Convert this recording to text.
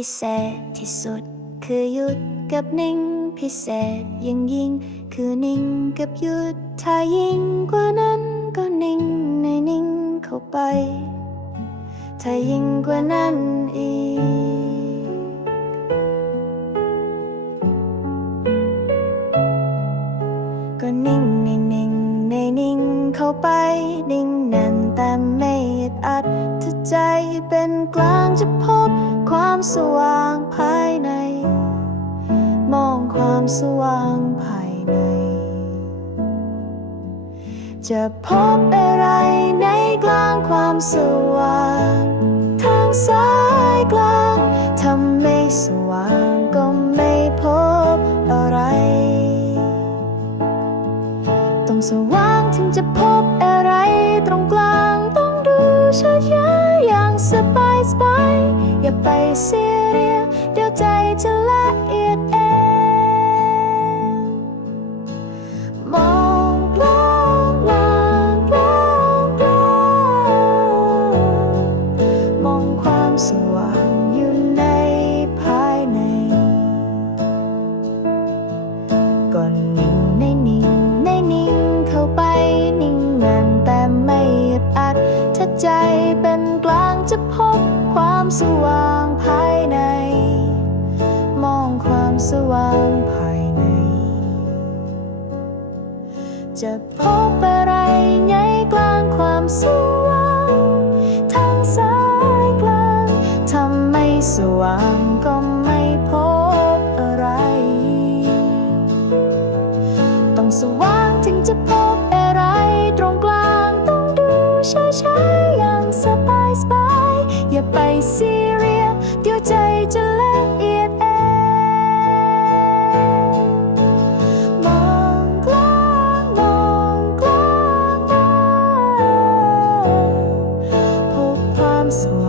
พิเศษที่สุด คือหยุดกับนิ่งพิเศษยิ่งยิ่ง คือนิ่งกับหยุดถ้ายิ่งกว่านั้นก็นิ่งในนิ่งเข้าไป ถ้ายิ่งกว่านั้นอีกก็นิ่งในนิ่งในนิ่งเข้าไป นิ่งแน่นแต่ไม่อึดอัดถ้าใจเป็นกลางจะพบ สว่างภายใน มองความสว่างภายใน จะพบอะไรในกลางความสว่าง ทางซ้ายกลางทำไม่สว่างก็ไม่พบอะไร ต้องสว่างถึงจะพบอะไรตรงกลางต้องดูช้า สบายอย่าไปเสียเรียงเดี๋ยวใจจะละเอียดเองมองกลางกลางกลางกลางมองความสว่างอยู่ในภายในก็นิ่งในนิ่งในนิ่งเข้าไปนิ่งนานแต่ไม่อึดอัดถ้าใจเป็นกลางจะพบ ความสว่างภายใน มองความสว่างภายใน จะพบอะไรในกลางความสว่างทางซ้ายกลางทำไม่สว่างก็ไม่พบอะไร ต้องสว่างถึงจะพบอะไรตรงกลางต้องดูช้าๆ อย่าไปซีเรียสเดี๋ยวใจจะละเอียดเองมองกล้างมองกล้างพบความสุข